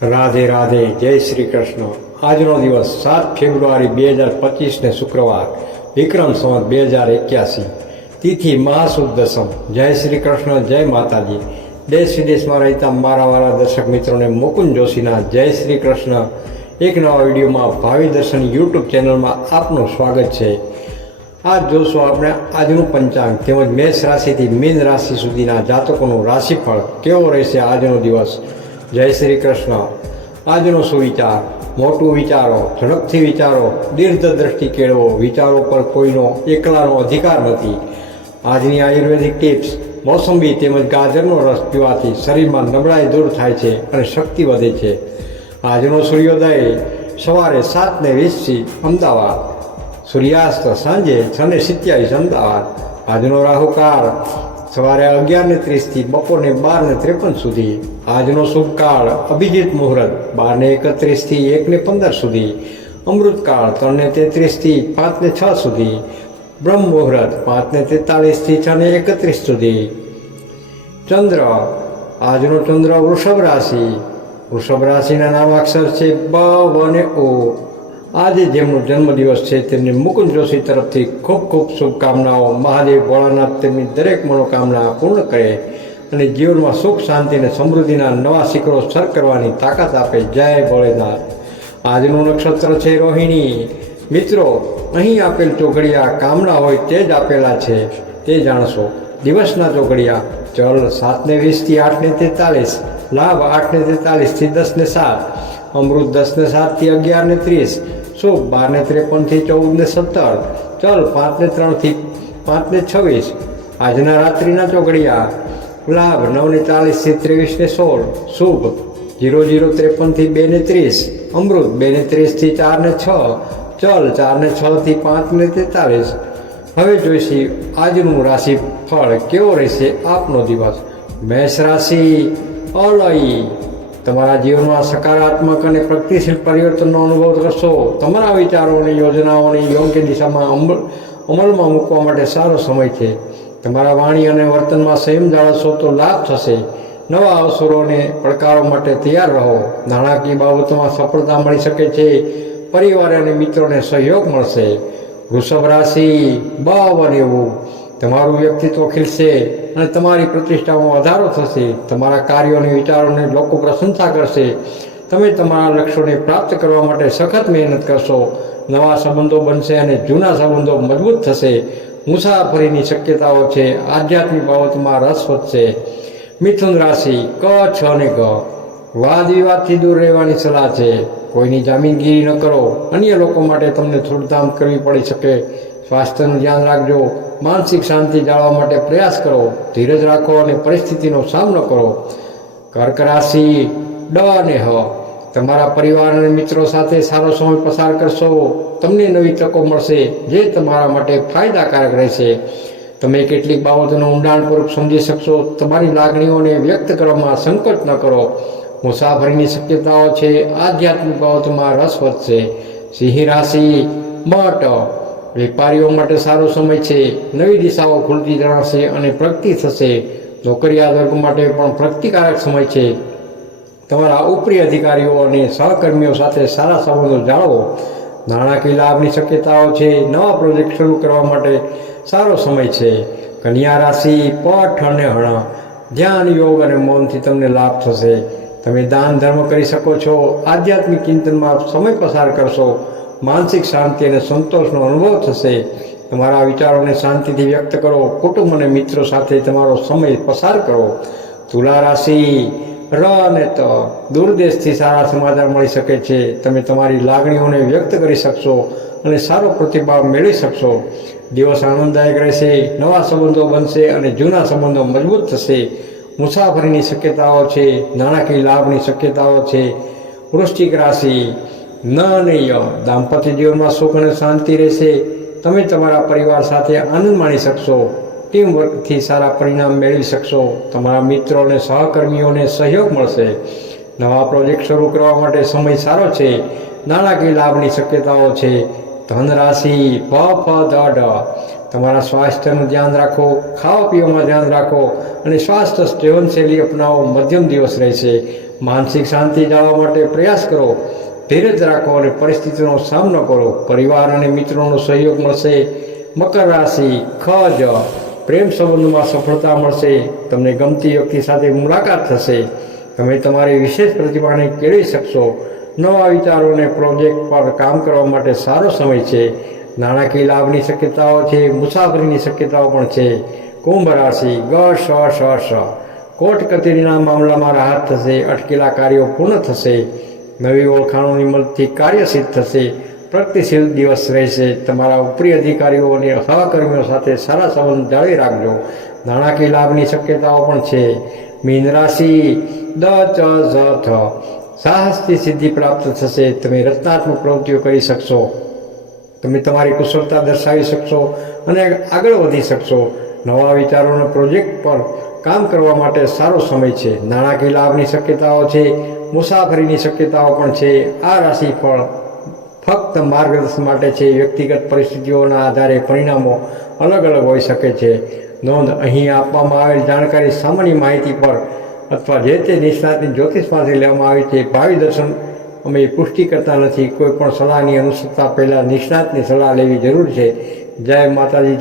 રાધે રાધે, જય શ્રી કૃષ્ણ। આજનો દિવસ 7 ફેબ્રુઆરી 2025 શુક્રવાર, વિક્રમ સંવત 2081, તિથિ મહાસુદ દસમ। જય શ્રી કૃષ્ણ, જય માતાજી। દેશ વિદેશમાં રહેતા મારા વાળા દર્શક મિત્રોને મુકુંદ જોશીના જય શ્રી કૃષ્ણ। એક નવા વિડીયોમાં ભાવિ દર્શન યુટ્યુબ ચેનલમાં આપનું સ્વાગત છે। આજ જોશું આપણે આજનું પંચાંગ તેમજ મેષ રાશિથી મીન રાશિ સુધીના જાતકોનું રાશિફળ કેવો રહેશે આજનો દિવસ। જય શ્રી કૃષ્ણ। આજનો સુવિચાર: મોટું વિચારો, ઝડપથી વિચારો, દીર્ઘ દ્રષ્ટિ કેળવો, વિચારો પર કોઈનો એકલાનો અધિકાર નથી। આજની આયુર્વેદિક ટિપ્સ: મોસંબી તેમજ ગાજરનો રસ પીવાથી શરીરમાં નબળાઈ દૂર થાય છે અને શક્તિ વધે છે। આજનો સૂર્યોદય સવારે 7:20 અમદાવાદ, સૂર્યાસ્ત સાંજે 6:27 અમદાવાદ। આજનો રાહુકાળ સવારે 11:30 બપોરને 12:53 સુધી। આજનો શુભ કાળ અભિજીત મુહૂર્ત 12:31 1:15 સુધી। અમૃતકાળ 3:33 5:06 સુધી। બ્રહ્મ મુહૂર્ત 5:43 6:31 સુધી। ચંદ્ર: આજનો ચંદ્ર વૃષભ રાશિ, વૃષભ રાશિના નામાક્ષર છે બ, વ અને ઓ। આજે જેમનો જન્મદિવસ છે તેમને મુકુંદ જોશી તરફથી ખૂબ ખૂબ શુભકામનાઓ। મહાદેવ ભોળાનાથ તેમની દરેક મનોકામના પૂર્ણ કરે અને જીવનમાં સુખ શાંતિ અને સમૃદ્ધિના નવા શિખરો સર કરવાની તાકાત આપે। જય ભોળેનાથ। આજનું નક્ષત્ર છે રોહિણી। મિત્રો, અહીં આપેલ ચોઘડિયા કામના હોય તે જ આપેલા છે તે જાણશો। દિવસના ચોઘડિયા: ચલ 7:20 8:43, લાભ 8:43 10:07, અમૃત 10:07 11:30, શુભ 12:53 14:17, ચલ 5:03 5:26। આજના રાત્રિના ચોઘડિયા: લાભ 9:40 23:16, શુભ 00:53 2:30, અમૃત 2:30 4:06, ચલ 4:06 5:43। હવે જોઈશી આજનું રાશિ ફળ કેવો રહેશે આપનો દિવસ। મેષ રાશિ: અલય, તમારા જીવનમાં સકારાત્મક અને પ્રગતિશીલ પરિવર્તનનો અનુભવ કરશો। તમારા વિચારો અને યોજનાઓને યોગ્ય દિશામાં અમલમાં મૂકવા માટે સારો સમય છે। તમારા વાણી અને વર્તનમાં સંયમ જાળવશો તો લાભ થશે। નવા અવસરો અને પડકારો માટે તૈયાર રહો। નાણાકીય બાબતોમાં સફળતા મળી શકે છે। પરિવાર અને મિત્રોને સહયોગ મળશે। વૃષભ રાશિ: બ, વ અને ઉ, તમારું વ્યક્તિત્વ ખીલશે અને તમારી પ્રતિષ્ઠામાં વધારો થશે। તમારા કાર્યો અને વિચારોને લોકો પ્રશંસા કરશે। તમે તમારા લક્ષ્યોને પ્રાપ્ત કરવા માટે સખત મહેનત કરશો। નવા સંબંધો બનશે અને જૂના સંબંધો મજબૂત થશે। મુસાફરીની શક્યતાઓ છે। આધ્યાત્મિક બાબતોમાં રસ વધશે। મિથુન રાશિ: ક, છ અને ગ, વાદ વિવાદથી દૂર રહેવાની સલાહ છે। કોઈની જામીનગીરી ન કરો। અન્ય લોકો માટે તમને થોડધામ કરવી પડી શકે। સ્વાસ્થ્યનું ધ્યાન રાખજો। માનસિક શાંતિ જાળવવા માટે પ્રયાસ કરો। ધીરજ રાખો અને પરિસ્થિતિનો સામનો કરો। કર્ક રાશિ: ડ અને હ, તમારા પરિવાર અને મિત્રો સાથે સારો સમય પસાર કરશો। તમને નવી તકો મળશે જે તમારા માટે ફાયદાકારક રહેશે। તમે કેટલીક બાબતોનું ઊંડાણપૂર્વક સમજી શકશો। તમારી લાગણીઓને વ્યક્ત કરવામાં સંકોચ ન કરો। મુસાફરીની શક્યતાઓ છે। આધ્યાત્મિક બાબતોમાં રસ વધશે। સિંહ રાશિ: મ, ટ, વેપારીઓ માટે સારો સમય છે। નવી દિશાઓ ખુલતી જણાશે અને પ્રગતિ થશે। નોકરિયાત વર્ગ માટે પણ પ્રગતિકારક સમય છે। તમારા ઉપરી અધિકારીઓ અને સહકર્મીઓ સાથે સારા સંબંધો જાળવો। નાણાકીય લાભની શક્યતાઓ છે। નવા પ્રોજેક્ટ શરૂ કરવા માટે સારો સમય છે। કન્યા રાશિ: પ, ઠ અને હણ, ધ્યાન, યોગ અને મૌનથી તમને લાભ થશે। તમે દાન ધર્મ કરી શકો છો। આધ્યાત્મિક ચિંતનમાં સમય પસાર કરશો। માનસિક શાંતિ અને સંતોષનો અનુભવ થશે। તમારા વિચારોને શાંતિથી વ્યક્ત કરો। કુટુંબ અને મિત્રો સાથે તમારો સમય પસાર કરો। તુલા રાશિ: ર અને ત, દૂરદેશથી સારા સમાચાર મળી શકે છે। તમે તમારી લાગણીઓને વ્યક્ત કરી શકશો અને સારો પ્રતિભાવ મેળવી શકશો। દિવસ આનંદદાયક રહેશે। નવા સંબંધો બનશે અને જૂના સંબંધો મજબૂત થશે। મુસાફરીની શક્યતાઓ છે। નાણાકીય લાભની શક્યતાઓ છે। વૃશ્ચિક રાશિ: ન અને ય, દાંપત્ય જીવનમાં સુખ અને શાંતિ રહેશે। તમે તમારા પરિવાર સાથે આનંદ માણી શકશો। ટીમ વર્કથી સારા પરિણામ મેળવી શકશો। તમારા મિત્રો અને સહકર્મીઓને સહયોગ મળશે। નવા પ્રોજેક્ટ શરૂ કરવા માટે સમય સારો છે। નાણાકીય લાભની શક્યતાઓ છે। ધન રાશિ: ભ, ફ, દ, ઢ, તમારા સ્વાસ્થ્યનું ધ્યાન રાખો। ખાવા પીવામાં ધ્યાન રાખો અને સ્વાસ્થ્ય જીવનશૈલી અપનાવો। મધ્યમ દિવસ રહેશે। માનસિક શાંતિ જાળવવા માટે પ્રયાસ કરો. ધીરજ રાખો અને પરિસ્થિતિનો સામનો કરો. પરિવાર અને મિત્રોનો સહયોગ મળશે. મકર રાશિ ખજ પ્રેમ સંબંધમાં સફળતા મળશે. તમને ગમતી વ્યક્તિ સાથે મુલાકાત થશે. તમે તમારી વિશેષ પ્રતિભાને કેળવી શકશો. નવા વિચારો અને પ્રોજેક્ટ પર કામ કરવા માટે સારો સમય છે. નાણાકીય લાભની શક્યતાઓ છે. મુસાફરીની શક્યતાઓ પણ છે. કુંભ રાશિ ગ શ શ શ કોર્ટ કચેરીના મામલામાં રાહત થશે. અટકેલા કાર્યો પૂર્ણ થશે. નવી ઓળખાણોની મદદથી કાર્ય સિદ્ધ થશે. પ્રગતિશીલ દિવસ રહેશે. તમારા ઉપરી અધિકારીઓ અને સહકર્મીઓ સાથે સારા સંબંધ જાળવી રાખજો. નાણાકીય લાભની શક્યતાઓ પણ છે. મીન રાશિ દ ચ ઝ થ સાહસથી સિદ્ધિ પ્રાપ્ત થશે. તમે રચનાત્મક પ્રવૃત્તિઓ કરી શકશો. તમે તમારી કુશળતા દર્શાવી શકશો અને આગળ વધી શકશો. નવા વિચારો અને પ્રોજેક્ટ પર કામ કરવા માટે સારો સમય છે. નાણાકીય લાભની શક્યતાઓ છે. મુસાફરીની શક્યતાઓ પણ છે. આ રાશિફળ ફક્ત માર્ગદર્શન માટે છે. વ્યક્તિગત પરિસ્થિતિઓના આધારે પરિણામો અલગ અલગ હોઈ શકે છે. નોંધ: અહીં આપવામાં આવેલ જાણકારી સામાન્ય માહિતી પર અથવા જે તે નિષ્ણાતની જ્યોતિષમાંથી લેવામાં આવી છે. ભાવિ દર્શન અમે પુષ્ટિ કરતા નથી. કોઈ પણ સલાહની અનુસરતા પહેલાં નિષ્ણાતની સલાહ લેવી જરૂર છે. જય માતાજી.